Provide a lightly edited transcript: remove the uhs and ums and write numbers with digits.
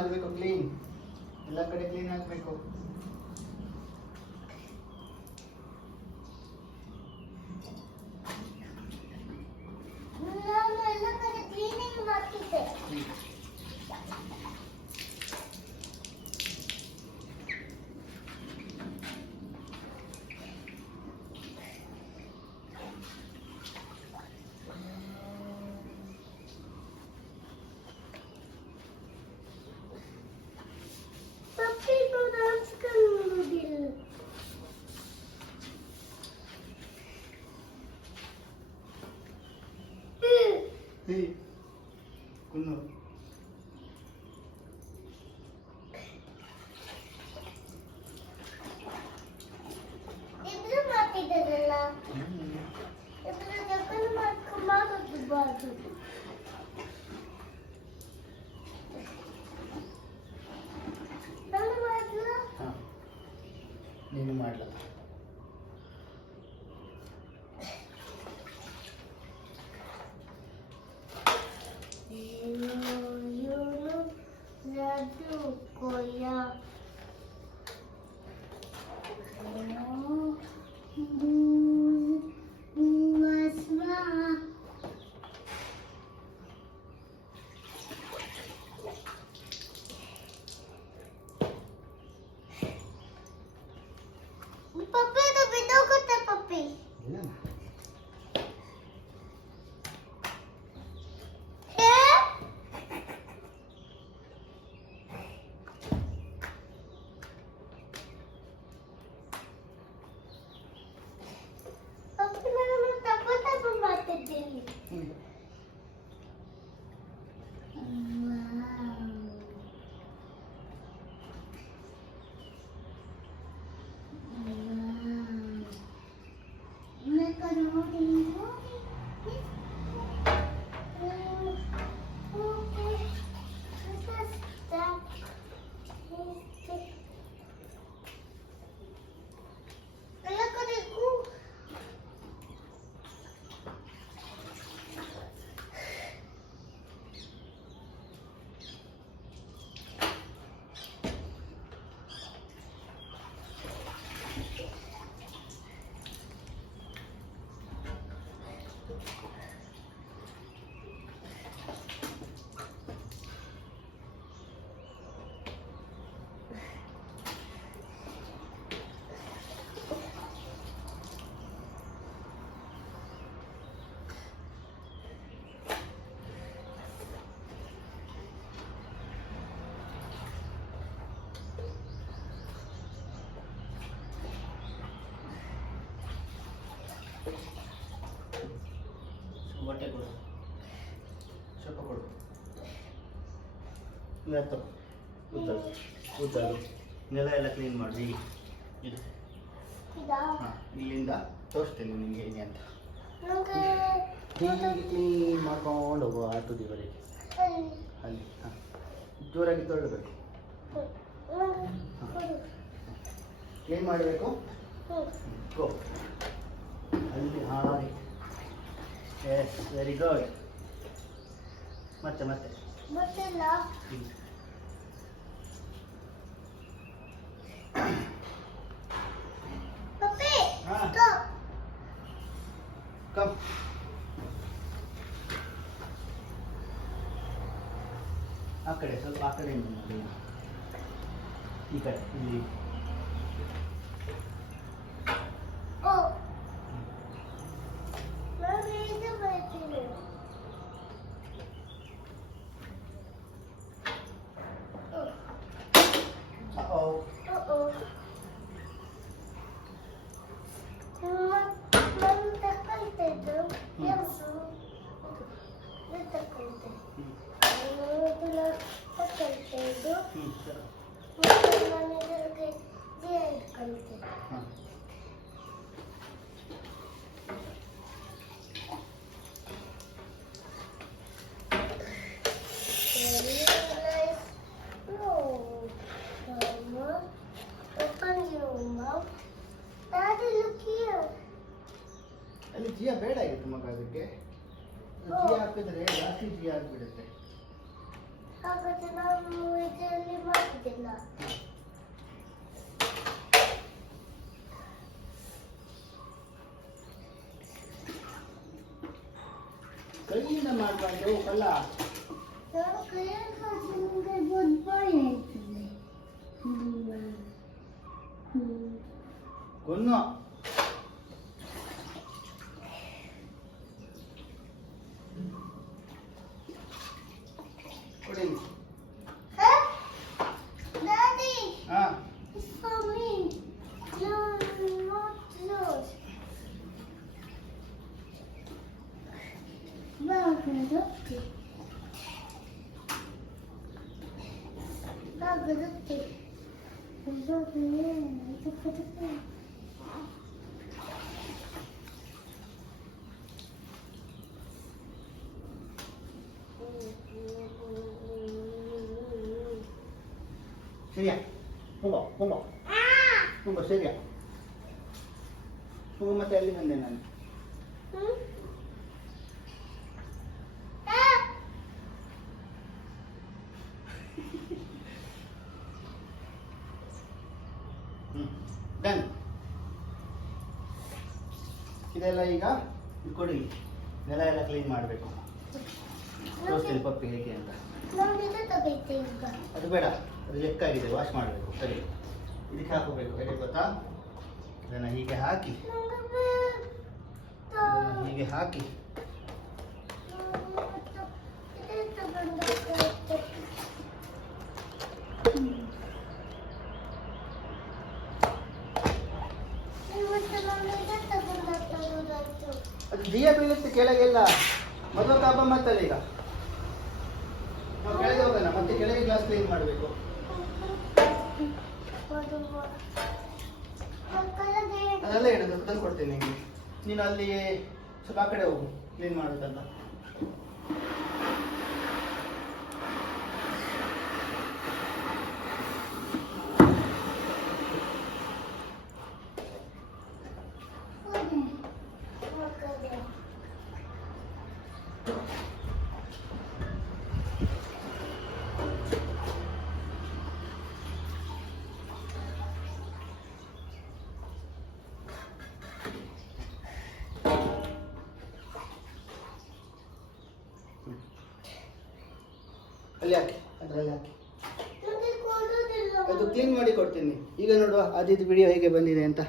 ಆಗಬೇಕು, ಕ್ಲೀನ್ ಎಲ್ಲ ಕಡೆ ಕ್ಲೀನ್ ಆಗಬೇಕು. ನಾನು ಎಲ್ಲ ಕಡೆ ಕ್ಲೀನಿಂಗ್ ಮಾಡ್ತಿದ್ದೆ. ಪಪ್ಪಿ ಡಾನ್ಸ್ ಕಲಿಯೋದಿಲ್ಲ. ಹೇ ಕುನ್ನು ಇಬ್ರು ಮಾಡ್ತಿದ್ದಾರಲ್ಲ, ಇಬ್ರು ಜಗಳ ಮಾಡ್ಕೊಬಾರ್ದು. ನಾನು ಮಾಡ್ಲಾ? ಹಾಂ ನೀನು ಮಾಡಲ. Yunu Nadu Koya Buasma Papi itu video kata papi. ಇಲ್ಲ Papi ನಾನು ತಪ್ಪು ಮಾಡ್ತಿದ್ದೀನಿ. ಬಟ್ಟೆ ಕೊಡು, ಸ್ವಲ್ಪ ಕೊಡು. ಇವತ್ತು ಕೂತದು ನೆಲ ಎಲ್ಲ ಕ್ಲೀನ್ ಮಾಡಿ ಇದು. ಹಾಂ ಇಲ್ಲಿಂದ ತೋರಿಸ್ತೇನೆ ನಿಮಗೆ ಹೇಗೆ ಅಂತ. ಹೀಗೆ ಕ್ಲೀನ್ ಮಾಡ್ಕೊಂಡು ಹೋಗುವ ತುದಿವರೆಗೆ. ಅಲ್ಲಿ ಹಾಂ ಜೋರಾಗಿ ತೊಳಬೇಕು. ಕ್ಲೀನ್ ಮಾಡಬೇಕು. ಗೋ ಅಲ್ಲಿ ಹಾಗೆ. Yes very good. ಮತ್ತೆ ಮತ್ತೆಲ್ಲ ಪಪ್ಪಿ ಹಾಂ ಸ್ಟಾಪ್. ಕಮ್. ಆ ಕಡೆ ಸ್ವಲ್ಪ ಆ ಕಡೆಯಿಂದ ನೋಡಿ. ಈ ಕಡೆ ಇಲ್ಲಿ ಓ ನಾನು ಇದು ಬರ್ತೀನಿ. ನಾನು ತಗೊಳ್ತಿದ್ದು ಯಾವುದು ತಗೊಳ್ತೆ ತಗೊಳ್ತಿದ್ದು ನಾನು ಇದಕ್ಕೆ ಇಟ್ಕೊಳ್ತೆ. ಹಾಂ ಅಲ್ಲಿ ಜಿಯಾ ಬೇಡ ಆಗಿತ್ತು ಮಗ, ಅದಕ್ಕೆ ಜಿಯಾ ಹಾಕಿದ್ರೆ ಜಾಸ್ತಿ ಜಿಯಾ ಆಗಿಬಿಡುತ್ತೆ. ಹಾಗಾದ್ರೆ ನಾನು ಇದರಲ್ಲಿ ಮಾಡುದಿಲ್ಲ. ಕೈಯಿಂದ ಮಾಡಬಾರ್ದು ಕಲ್ಲ. ನಾನು ಕೈಯಲ್ಲಿ ಹಾಕಿ ನಿಮಗೆ ಬೊಬ್ಬಾಯಿ ಆಯ್ತದೆ. ಕೊನ್ನು ಕೊಡಿ. Daddy, ಹಾಂ it's for me. No, not yours. Bagarutti. Bagarutti. ശരിയാ ಹೋಗೋ ಹೋಗೋ ಹೋಗೋ ಸರಿಯಾ ಹೋಗೋ ಮತ್ತೆ ಅಲ್ಲಿ ಬಂದೆ ನಾನು. ಡನ್. ಇದೆಲ್ಲ ಈಗ ಕೊಡಿ. ನೆಲ ಎಲ್ಲ ಕ್ಲೀನ್ ಮಾಡಬೇಕು. ತೋರಿಸ್ತೀನಿ ಪಪ್ಪಿ ಹೇಗೆ ಅಂತ. ಅದು ಬೇಡ, ಅದು ಲೆಕ್ಕಾಗಿದೆ, ವಾಶ್ ಮಾಡಬೇಕು. ಸರಿ, ಇದಕ್ಕೆ ಹಾಕೋಬೇಕು. ಹೇಗೆ ಗೊತ್ತಾ? ಇದನ್ನು ಹೀಗೆ ಹಾಕಿ ಹೀಗೆ ಹಾಕಿ ಅದು ದಿಯ ಬೀಳುತ್ತೆ ಕೆಳಗೆಲ್ಲ. ಮೊದಲು ಕಾಪ ಮತ್ತಲ್ಲ. ಈಗ ನಾವು ಕೆಳಗೆ ಹೋಗೋಣ, ಮತ್ತೆ ಕೆಳಗೆ ಗ್ಲಾಸ್ ಕ್ಲೀನ್ ಮಾಡಬೇಕು. ಅದೆಲ್ಲ ಇಡೋದು ತಂದು ಕೊಡ್ತೀನಿ ನಿಮಗೆ. ನೀನು ಅಲ್ಲಿ ಸ್ವಲ್ಪ ಆ ಕಡೆ ಹೋಗು, ಕ್ಲೀನ್ ಮಾಡೋದಲ್ಲ. ಅಲ್ಲಿ ಹಾಕಿ, ಅದರಲ್ಲಿ ಹಾಕಿ. ಅದು ಕ್ಲೀನ್ ಮಾಡಿ ಕೊಡ್ತೀನಿ. ಈಗ ನೋಡುವ ಆದಿದ್ದು ವಿಡಿಯೋ ಹೇಗೆ ಬಂದಿದೆ ಅಂತ.